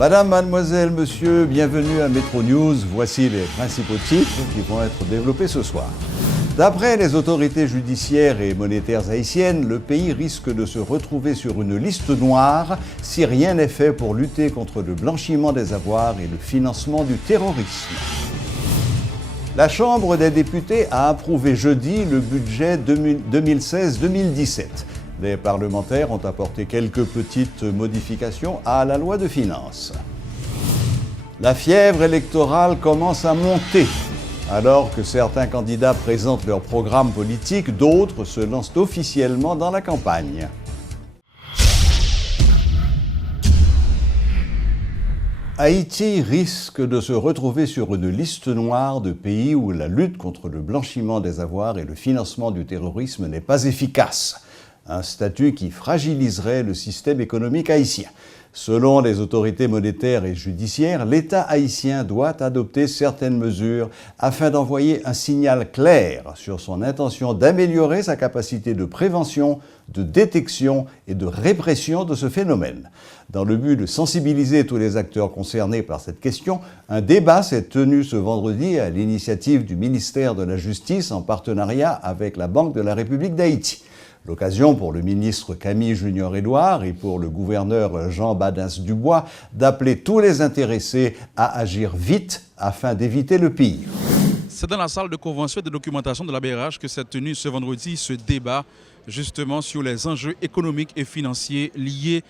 Madame, mademoiselle, monsieur, bienvenue à Métro News. Voici les principaux titres qui vont être développés ce soir. D'après les autorités judiciaires et monétaires haïtiennes, le pays risque de se retrouver sur une liste noire si rien n'est fait pour lutter contre le blanchiment des avoirs et le financement du terrorisme. La Chambre des députés a approuvé jeudi le budget 2016-2017. Les parlementaires ont apporté quelques petites modifications à la loi de finances. La fièvre électorale commence à monter. Alors que certains candidats présentent leur programme politique, d'autres se lancent officiellement dans la campagne. Haïti risque de se retrouver sur une liste noire de pays où la lutte contre le blanchiment des avoirs et le financement du terrorisme n'est pas efficace. Un statut qui fragiliserait le système économique haïtien. Selon les autorités monétaires et judiciaires, l'État haïtien doit adopter certaines mesures afin d'envoyer un signal clair sur son intention d'améliorer sa capacité de prévention, de détection et de répression de ce phénomène. Dans le but de sensibiliser tous les acteurs concernés par cette question, un débat s'est tenu ce vendredi à l'initiative du ministère de la Justice en partenariat avec la Banque de la République d'Haïti. L'occasion pour le ministre Camille Junior-Édouard et pour le gouverneur Jean Badens-Dubois d'appeler tous les intéressés à agir vite afin d'éviter le pire. C'est dans la salle de convention et de documentation de la BRH que s'est tenu ce vendredi ce débat justement sur les enjeux économiques et financiers liés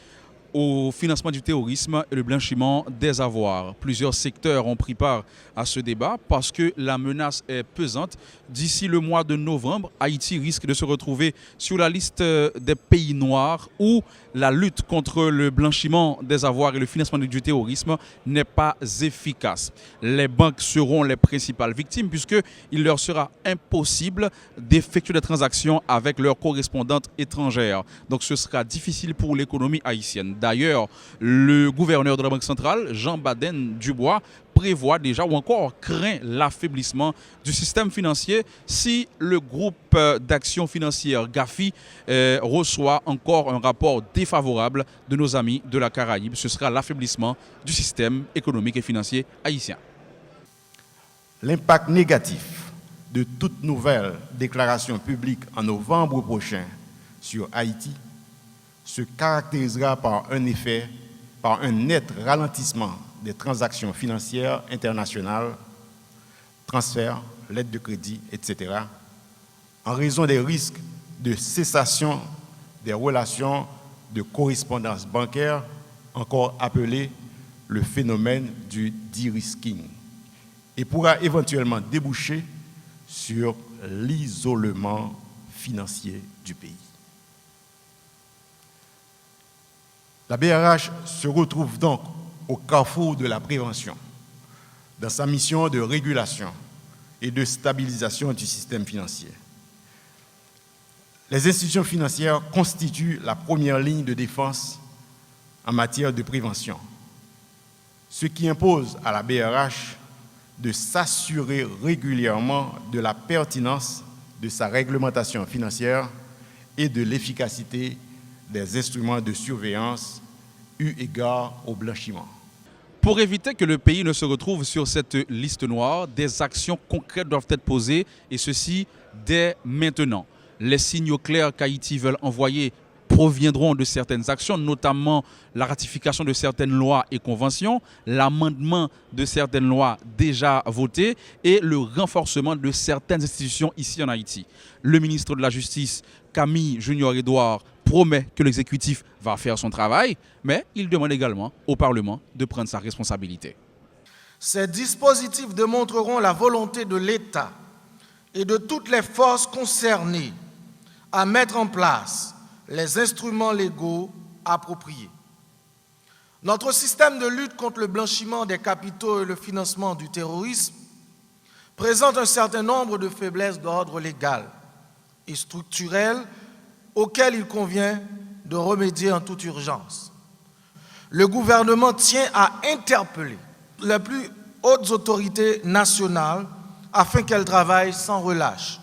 au financement du terrorisme et le blanchiment des avoirs. Plusieurs secteurs ont pris part à ce débat parce que la menace est pesante. D'ici le mois de novembre, Haïti risque de se retrouver sur la liste des pays noirs où la lutte contre le blanchiment des avoirs et le financement du terrorisme n'est pas efficace. Les banques seront les principales victimes puisqu'il leur sera impossible d'effectuer des transactions avec leurs correspondantes étrangères. Donc ce sera difficile pour l'économie haïtienne. D'ailleurs, le gouverneur de la Banque centrale, Jean Badens-Dubois, prévoit déjà ou encore craint l'affaiblissement du système financier si le groupe d'action financière GAFI reçoit encore un rapport défavorable de nos amis de la Caraïbe. Ce sera l'affaiblissement du système économique et financier haïtien. L'impact négatif de toute nouvelle déclaration publique en novembre prochain sur Haïti se caractérisera par un net ralentissement des transactions financières internationales, transferts, lettres de crédit, etc., en raison des risques de cessation des relations de correspondance bancaire, encore appelé le phénomène du de-risking, et pourra éventuellement déboucher sur l'isolement financier du pays. La BRH se retrouve donc au carrefour de la prévention, dans sa mission de régulation et de stabilisation du système financier. Les institutions financières constituent la première ligne de défense en matière de prévention, ce qui impose à la BRH de s'assurer régulièrement de la pertinence de sa réglementation financière et de l'efficacité des instruments de surveillance eu égard au blanchiment. Pour éviter que le pays ne se retrouve sur cette liste noire, des actions concrètes doivent être posées, et ceci dès maintenant. Les signaux clairs qu'Haïti veut envoyer proviendront de certaines actions, notamment la ratification de certaines lois et conventions, l'amendement de certaines lois déjà votées et le renforcement de certaines institutions ici en Haïti. Le ministre de la Justice, Camille Junior-Édouard, promet que l'exécutif va faire son travail, mais il demande également au Parlement de prendre sa responsabilité. Ces dispositifs démontreront la volonté de l'État et de toutes les forces concernées à mettre en place les instruments légaux appropriés. Notre système de lutte contre le blanchiment des capitaux et le financement du terrorisme présente un certain nombre de faiblesses d'ordre légal et structurel auxquelles il convient de remédier en toute urgence. Le gouvernement tient à interpeller les plus hautes autorités nationales afin qu'elles travaillent sans relâche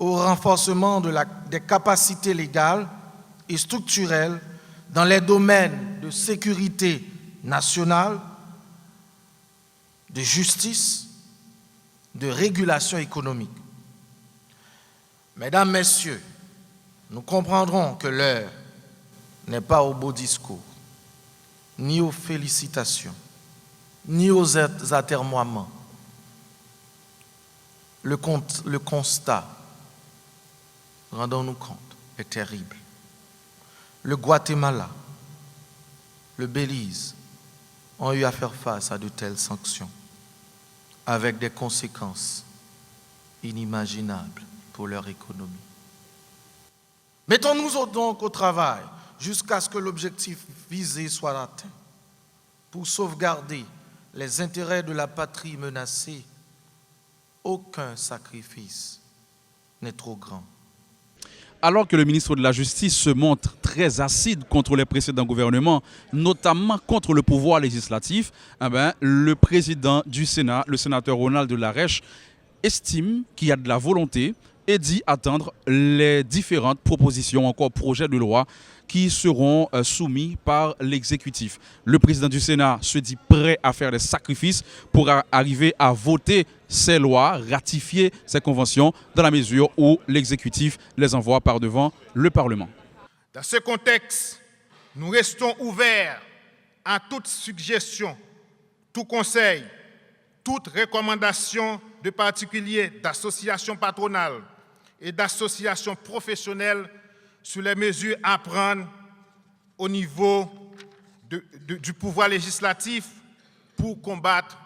au renforcement des capacités légales et structurelles dans les domaines de sécurité nationale, de justice, de régulation économique. Mesdames, Messieurs, nous comprendrons que l'heure n'est pas aux beaux discours, ni aux félicitations, ni aux atermoiements. Le constat, rendons-nous compte, est terrible. Le Guatemala, le Belize ont eu à faire face à de telles sanctions, avec des conséquences inimaginables pour leur économie. Mettons-nous donc au travail jusqu'à ce que l'objectif visé soit atteint pour sauvegarder les intérêts de la patrie menacée. Aucun sacrifice n'est trop grand. Alors que le ministre de la Justice se montre très acide contre les précédents gouvernements, notamment contre le pouvoir législatif, le président du Sénat, le sénateur Ronald Lareche, estime qu'il y a de la volonté et dit attendre les différentes propositions, encore projets de loi qui seront soumis par l'exécutif. Le président du Sénat se dit prêt à faire des sacrifices pour arriver à voter ces lois, ratifier ces conventions dans la mesure où l'exécutif les envoie par devant le Parlement. Dans ce contexte, nous restons ouverts à toute suggestion, tout conseil, toute recommandation de particuliers, d'associations patronales et d'associations professionnelles sur les mesures à prendre au niveau du pouvoir législatif pour combattre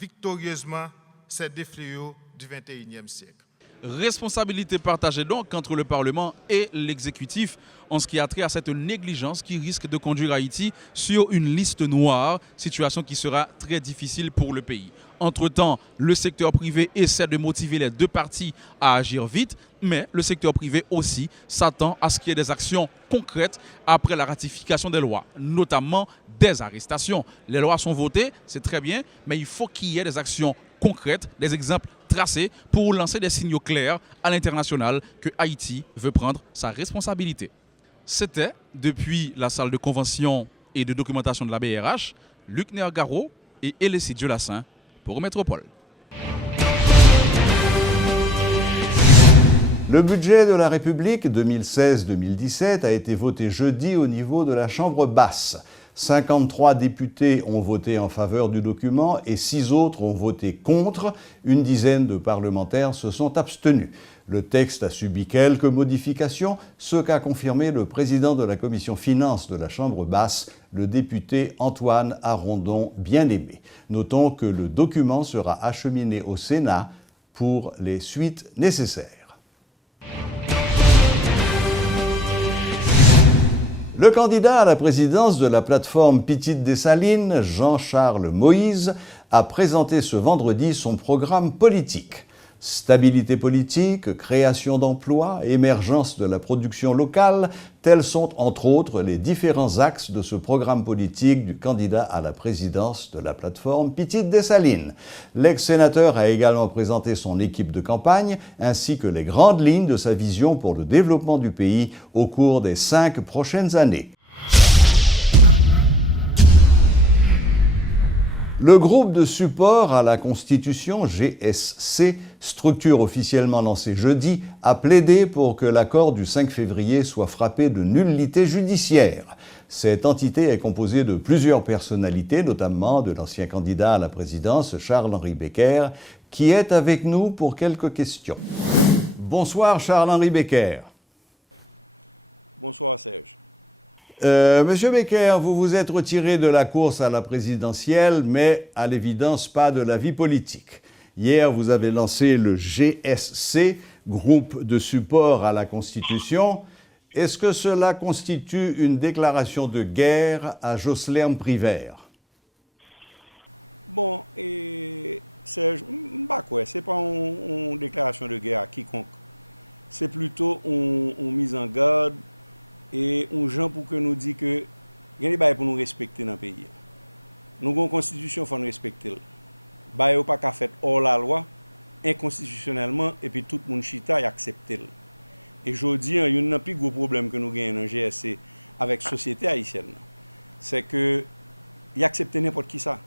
victorieusement ces deux fléaux du XXIe siècle. Responsabilité partagée donc entre le Parlement et l'exécutif en ce qui a trait à cette négligence qui risque de conduire Haïti sur une liste noire, situation qui sera très difficile pour le pays. Entre-temps, le secteur privé essaie de motiver les deux parties à agir vite, mais le secteur privé aussi s'attend à ce qu'il y ait des actions concrètes après la ratification des lois, notamment des arrestations. Les lois sont votées, c'est très bien, mais il faut qu'il y ait des actions concrètes, des exemples tracés pour lancer des signaux clairs à l'international que Haïti veut prendre sa responsabilité. C'était, depuis la salle de convention et de documentation de la BRH, Luc Nergaro et Elessi Diolassin pour Métropole. Le budget de la République 2016-2017 a été voté jeudi au niveau de la Chambre basse. 53 députés ont voté en faveur du document et 6 autres ont voté contre. Une dizaine de parlementaires se sont abstenus. Le texte a subi quelques modifications, ce qu'a confirmé le président de la commission finances de la Chambre basse, le député Antoine Arondon Bien-Aimé. Notons que le document sera acheminé au Sénat pour les suites nécessaires. Le candidat à la présidence de la plateforme Petite Dessalines, Jean-Charles Moïse, a présenté ce vendredi son programme politique. Stabilité politique, création d'emplois, émergence de la production locale, tels sont entre autres les différents axes de ce programme politique du candidat à la présidence de la plateforme Petite Dessalines. L'ex-sénateur a également présenté son équipe de campagne ainsi que les grandes lignes de sa vision pour le développement du pays au cours des 5 prochaines années. Le groupe de support à la Constitution, GSC, structure officiellement lancée jeudi, a plaidé pour que l'accord du 5 février soit frappé de nullité judiciaire. Cette entité est composée de plusieurs personnalités, notamment de l'ancien candidat à la présidence, Charles-Henri Becker, qui est avec nous pour quelques questions. Bonsoir Charles-Henri Becker. Bonsoir Serge. Monsieur Becker, vous vous êtes retiré de la course à la présidentielle, mais à l'évidence pas de la vie politique. Hier, vous avez lancé le GSC, groupe de support à la Constitution. Est-ce que cela constitue une déclaration de guerre à Jocelyn Privert? Bon, Serge, ce n'est pas une déclaration de guerre à quiconque. C'est plutôt une mise en garde et un gens pour que nous dit que il y a des bails pour nous respecter dans le pays. Nous avons une constitution, il faut nous respecter. Bail pas qu'à faire hors la loi, inconstitutionnellement, et puis tout le monde chita et accepte. Et je dis, il y a un plus gros problème que nous avons dans le GSC avec la société haïtienne. C'est que il accepte n'importe qui ça.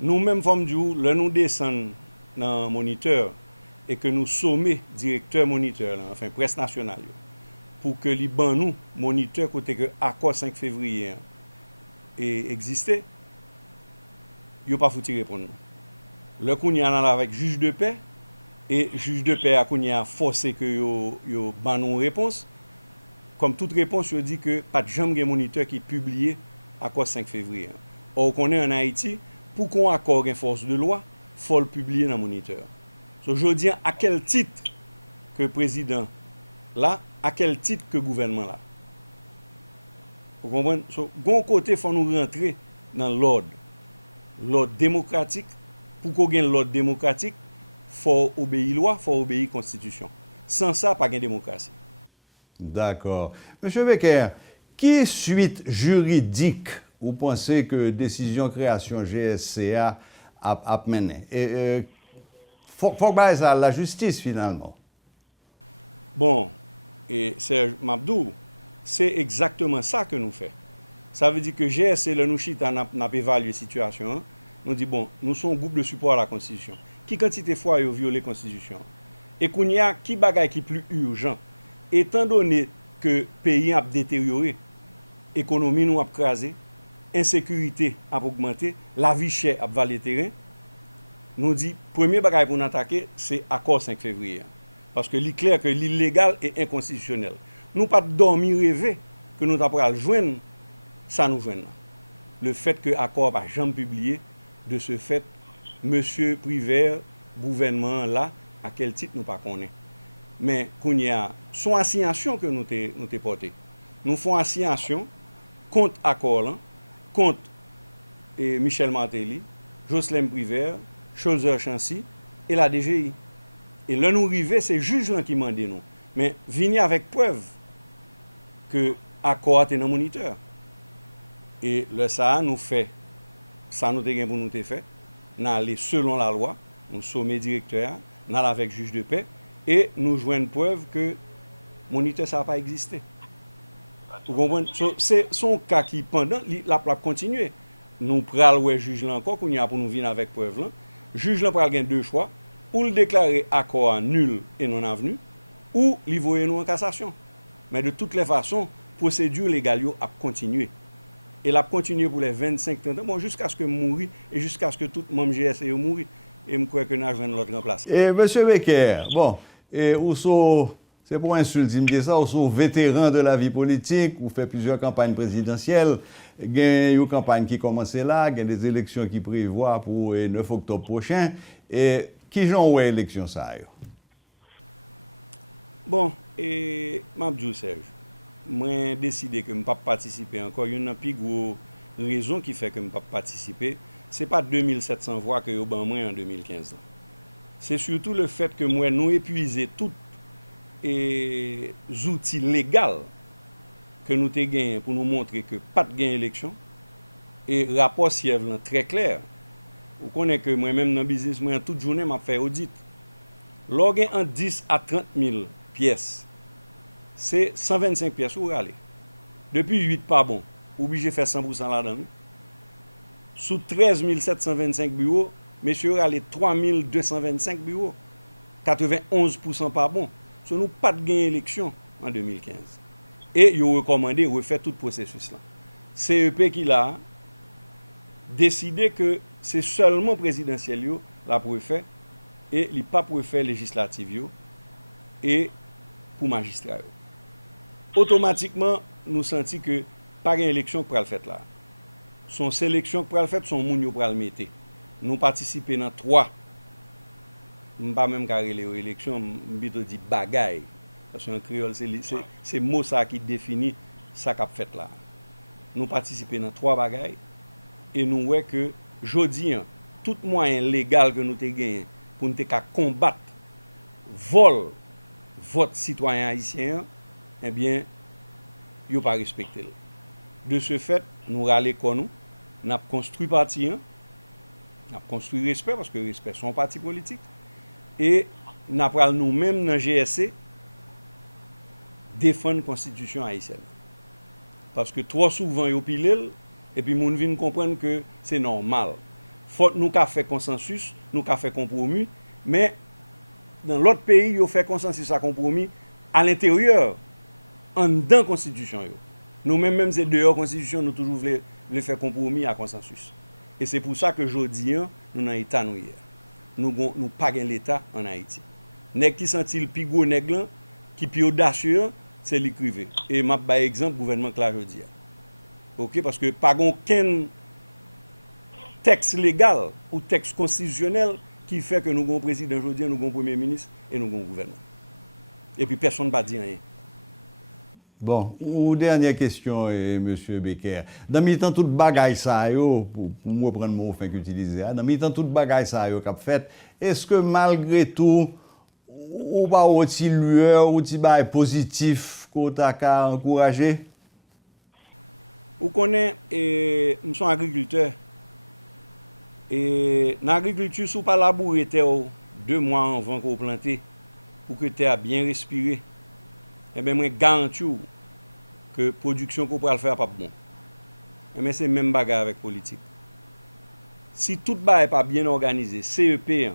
Nous-mêmes, femmes du là nous descendons dans le moniteur et que nous sommes directeur moniteur, là, enfin presse nationale, pour que les ban nous, moniteur, côté que accord 5 février et existait, ils n'ont pas foutu répondre. Le qu'on y a avec juge de paix, et juge de paix a qu'on y a forcé que yo ban nous réponse. Comme toute réponse, je dis que pas de jamais un moniteur qui est publié accord 5 février. Or, qu'on est en Haïti, pour qu'on accorde une force de loi, il faut le publier dans le moniteur. So, je dis à quel titre que le président là, à quel titre que le gouvernement là. Vous comprenez? So, d'un côté, il faut nous rentrer dans l'ordre démocratique. Pour qu'on ait l'ordre démocratique, il faut obéir à la loi, il faut obéir à la Constitution. Sans ça, pas de démocratie. D'accord. Monsieur Becker, qui suite juridique vous pensez que décision création GSCA a mené? Et faut que ça la justice finalement. Bon, et Serge Mabdou, c'est exactement ça que nous faisons. Ça veut dire que GSCA, nous chita, n'a pas évalué la situation. Nous dit bon, nous sommes un groupe de support à la Constitution. Qui quantité de fois a violé la Constitution? Et qu'on y a qui bagaille qui plus urgent? Étant donné que le pays a détérioré, l'économie nous a crasé, l'insécurité a augmenté, la vie chère a valé terrain, nous dit, premier bagage pour nous attaquer, c'est l'accord 5 février. Parce que c'est clair que l'illégal est inconstitutionnel. Nous pas dormir rêver que nous avons joindre, ça nous joindre. Le fait que l'accord n'a jamais publié, de ce fait, monsieur Privert, gouvernement là, à quel titre nous pas connaît. Mais qu'on y a son assignation que nous t'ai porté. Nous faisons assignation contre accord contre Michel Martelly, Jocelyn Privert, Cholzer Chancy et la DGI. Et là nous arrivons, c'est le juge qui m'a dit nous. Mais venir avec preuve que l'accord est dans le moniteur. Et le ça nous fait, ça nous avons pour nous fait, nous allons selon la loi, nous sommes directeur, nous allons avec juge de paix, et nous jouons une preuve que le moniteur ça n'a pas existé. Vous comprenez? C'est son cas qui, pendant, la plaque continue. Nous prenons le juge là encore, pour nous venir avec preuve là. Le juge là pral gen deux choix, ou le déclarer accord nul et non avenu, ou l'envoyer nous en cassation. Mais de toutes les façons, procédure légale a continué. Et elle a continué pour les 25-30 ans, bon, jusqu'à ce que je mourrai et jusqu'à ce que tout le monde GSE mourre. Et je crois que nous avons l'autre remplacer. Et M. Becker, bon, et c'est pour insulter, me dire ça, vous êtes vétéran de la vie politique, vous faites plusieurs campagnes présidentielles, il y a une campagne qui commence là, il y a des élections qui prévoient pour le 9 octobre prochain. Et qui j'en ouais élection ça? Bon, et Mabdou Serge, moi j'ai décidé que je ne vais pas participer encore. Il y a une plus grosse raison qui fait que je ne vais pas participer. Ce n'est pas 2700 voix que j'ai ban moi en 2015. C'est surtout le fait que moi nous épuisé tous les outils légaux que nous avons gagnés pour nous montrer que pas de gain élection. Et le rapport Sièvre très clair. Vous connaissez que moi-même dans le business, moi, toute journée, je fais audit. Lorsque en 10 à 30 000 pièces, c'est 125 pièces où aller. Depuis 8 pas bon, obligé de faire 100% là-dedans. Sous 13 725 bureaux, messieurs, aller 3 225 bureaux. 91% pas bon. So, nous pas de gain élection en 2015. Et ils ont recommandé de refaire tout le processus là. CEP qui l'a décidé que c'est seulement présidentiel là pour faire et il pas pour faire législatif et pour magistrat. Automatiquement, nous sentons que pas une élection pour le faire là. Son sélection pour le faire, son moun pour le mettre. Nous participons dans 3. Je ne pas même carré les élections, je dis bagaille. Parce qu'en créole, c'est le mot ça qui définit ça qu'a fait là. Nous participons dans 3 bagailles et nous voyons que jodi, tout moyen légal que nous avons gagné pour nous combattre vol vote citoyen haïtien, eh bien, ils n'ont pas respecté. De ce fait, nous râlons comme nous avons construit parti, nous avons construit respect parce que le respect sont parti politique. Et nous avons nous-mêmes dans le GSC défendre la constitution haïtienne. Parce que trop souvent, ils ont pilé, et puis moun vin comprendre que c'est normal. Faut nous qu'a fait consensus, nous qu'a fait compromis, mais dans l'autre pays, yo fait consensus à compromis à l'intérieur, en dedans constitution yo. Nous-mêmes, même c'est dehors constitution, nous toujours voulons faire compromis à consensus. Et c'est pour ça que jodi nous dans état nous hier. Nous pas gain l'état en Haïti. Nèg qui senti le plus gros nèg là, qui plus audacieux, c'est l'écrivain. Et m'a ba exemple gouvernement là jodi. OK, parce que pas aucun texte légal ou texte constitutionnel qui fait que nous avons un président aujourd'hui, nous avons un premier ministre et nous avons un gouvernement. Et puis personne ne va dire rien. Bon, une dernière question, M. Becker. Dans le temps, toute bagaille ça, pour moi prendre mon fin qu'utiliser, dans le temps, toute bagaille ça, qu'a fait, est-ce que malgré tout, ou pas aussi lueur, ou petit bail positif qu'on t'a encouragé? Vous connaissez, nous sommes agriculteurs. Et dans l'agriculture, si vous ne pas labourer terre 2 mois avant qu'on plante, pour que terre bien respirer, eh bien, moi, garantis que la production qu'on peut faire pas bon. Eh bien, c'est même bagarre avec politique. Si tout n'est pas bien organisé, CEP,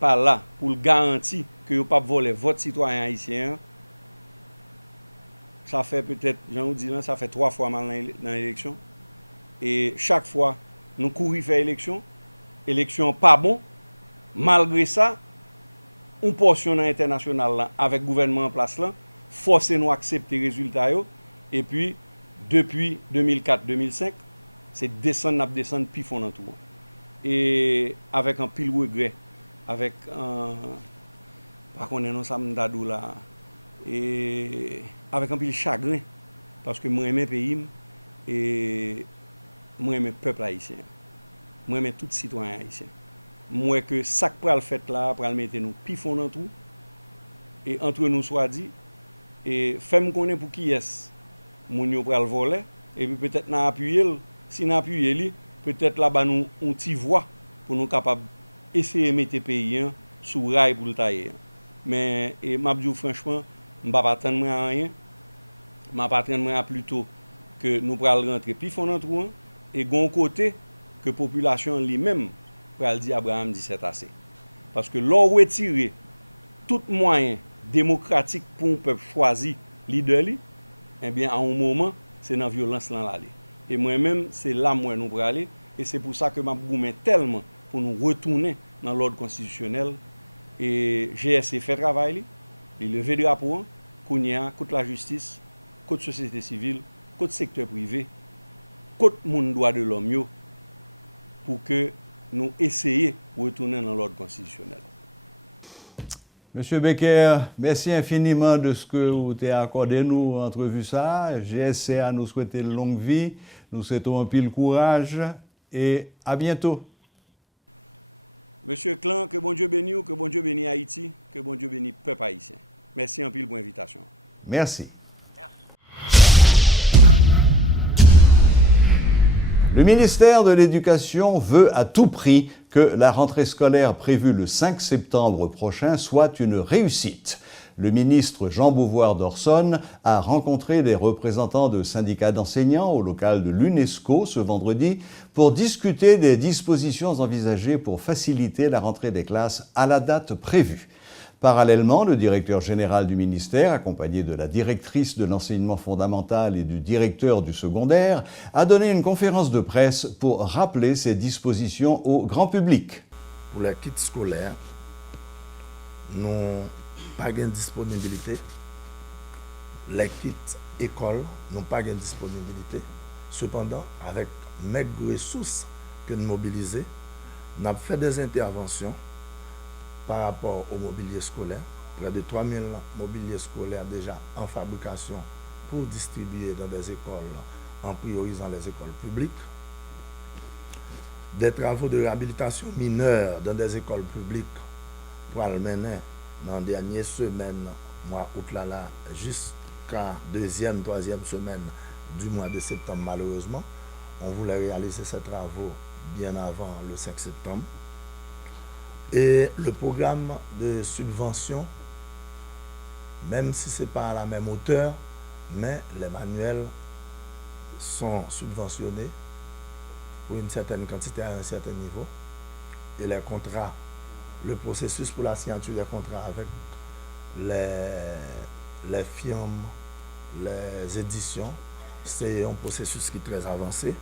pas là, pour garantir que vous ne pas voler votre citoyen haïtien, ça fait peut-être, j'en vous dis là, ça fait 3 fois mal dans l'élection. Et chaque fois, nous courons faire élection pas bon. Malgré ça, on portion international là, avec le gouvernement en place là, forcez nous accepter les résultats. Et puis, depuis 2004-2005, c'est descendre, puis fond dans tout. Et avec un pile regret, avec un, par contre, non, ça m'dadou là, et avec un pile chagrin, parce que moi, j'aime pays, et moi, j'aime peuple haïtien. Moi, j'aime tout citoyen haïtien. Moi, que ça que le fait là, pour le mettre nous puis fond dans tout, et entre nous soit dit, et fais-moi connaître pour qui est-ce, moun yo pral voler, et puis peut-être n'a appuyer, si n'a appuyer peut-être là-bas nous on t'y voit pour nous capable essayer de mettre pays sous rail pour le tailler. Mais et m'a dit franchement, m'pa pas attendre à rien. M'a pas attendre à plutôt que nous pral rentrer puis fond dans trou et gon côté que population lui-même pral dire Abraham dit c'est assez. Parce que l'on retirer tout moyen démocratique pour un peuple choisi leader li, eh bien à un moment c'est dans violence là l'aller. Et moi-même c'est là moi nous pour aller et c'est pour ça que m'a goumé tellement pour nous retourner dans l'ordre constitutionnel et GSC fait travail li lever drapeau kounya contre la justice, contre société civile, contre secteur privé, contre monde droit de l'homme yo pour que nous essayions de retourner dans l'ordre constitutionnel. Monsieur Becker, merci infiniment de ce que vous avez accordé nous entrevue ça. GSC à nous souhaiter une longue vie, nous souhaitons un pile courage et à bientôt. Monsieur Clan, que bon Dieu bénisse, que bon Dieu bénisse Haïti, que bon Dieu bénisse peuple haïtien. Merci en pile pour l'invitation. Merci. Le ministère de l'Éducation veut à tout prix que la rentrée scolaire prévue le 5 septembre prochain soit une réussite. Le ministre Jean Beauvoir d'Orson a rencontré des représentants de syndicats d'enseignants au local de l'UNESCO ce vendredi pour discuter des dispositions envisagées pour faciliter la rentrée des classes à la date prévue. Parallèlement, le directeur général du ministère, accompagné de la directrice de l'enseignement fondamental et du directeur du secondaire, a donné une conférence de presse pour rappeler ces dispositions au grand public. Pour les kits scolaires, nous n'avons pas de disponibilité. Les kits écoles n'ont pas de disponibilité. Cependant, avec maigres ressources que nous mobilisons, nous avons fait des interventions par rapport au mobilier scolaire, près de 3000 mobiliers scolaires déjà en fabrication pour distribuer dans des écoles en priorisant les écoles publiques. Des travaux de réhabilitation mineure dans des écoles publiques pour le mener dans les dernières semaines, mois août là, jusqu'à 2e, 3e semaine du mois de septembre malheureusement. On voulait réaliser ces travaux bien avant le 5 septembre. Et le programme de subvention, même si ce n'est pas à la même hauteur, mais les manuels sont subventionnés pour une certaine quantité à un certain niveau. Et les contrats, le processus pour la signature des contrats avec les firmes, les éditions, c'est un processus qui est très avancé,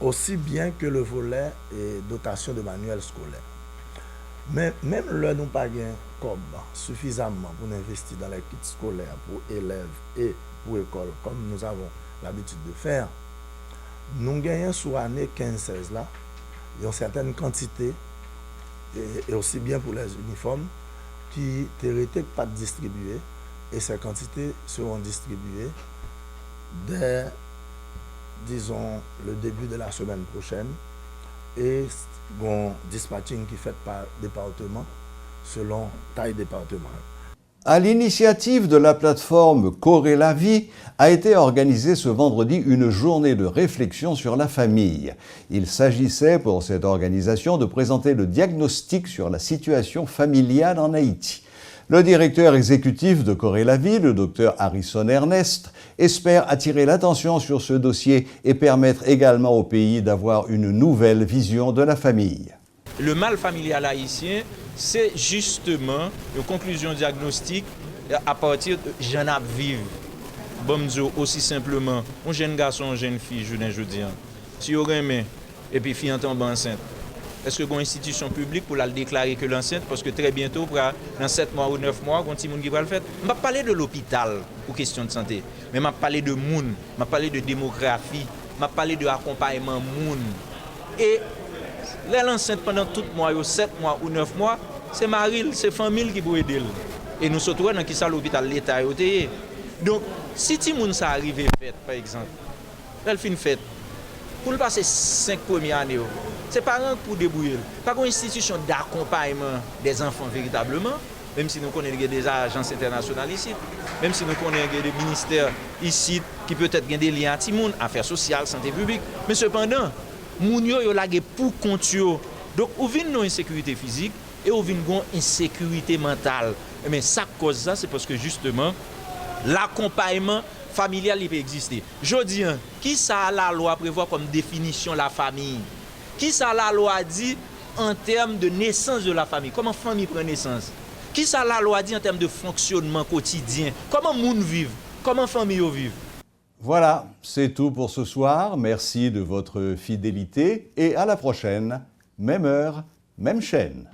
aussi bien que le volet et dotation de manuels scolaires. Mais même là, nous n'avons pas suffisamment pour investir dans les kits scolaires pour élèves et pour écoles, comme nous avons l'habitude de faire. Nous gagnons sur l'année 15-16 là, il y a une certaine quantité, et aussi bien pour les uniformes, qui n'étaient pas distribués, et ces quantités seront distribuées dès, disons, le début de la semaine prochaine, et un dispatching qui est fait par département, selon taille départementale. À l'initiative de la plateforme Corée la vie, a été organisée ce vendredi une journée de réflexion sur la famille. Il s'agissait pour cette organisation de présenter le diagnostic sur la situation familiale en Haïti. Le directeur exécutif de Corée la vie, le Dr Harrison Ernest, espère attirer l'attention sur ce dossier et permettre également au pays d'avoir une nouvelle vision de la famille. Le mal familial haïtien, c'est justement une conclusion diagnostique à partir de j'en ai vivre. Bon, aussi simplement, un jeune garçon, une jeune fille, je dis, si vous aimez, et puis fille tombe enceinte, est-ce que une institution publique pour la déclarer que l'enceinte, parce que très bientôt, dans 7 mois ou 9 mois, quand il y a des gens qui vont le faire, je ne vais pas parler de l'hôpital pour question de santé, mais je vais parler de monde, je vais parler de démographie, je vais parler de accompagnement monde. Et l'enceinte pendant tout le mois, 7 mois ou 9 mois, c'est Maril, c'est famille qui peut aider. Et nous sommes dans qui ça l'hôpital, l'État est payé. Donc, si tout le monde ça arrive fait, par exemple, elle fait une fête, pour le passer 5 premières années, c'est pas rien pour débrouiller. Pas une institution d'accompagnement des enfants véritablement, même si nous connaissons des agences internationales ici, même si nous connaissons des ministères ici qui peut-être ont des liens à tout le monde, affaires sociales, santé publique. Mais cependant, moun yo lage pour compte yo. Donc, ou vient une insécurité physique et ou vient une insécurité mentale. Mais ça cause ça, c'est parce que justement, l'accompagnement familial il peut exister. Je dis, qui ça la loi prévoit comme définition la famille? Qui ça la loi dit en termes de naissance de la famille? Comment famille prend naissance? Qui ça la loi dit en termes de fonctionnement quotidien? Comment moun vive? Comment famille vive? Voilà, c'est tout pour ce soir. Merci de votre fidélité et à la prochaine, même heure, même chaîne.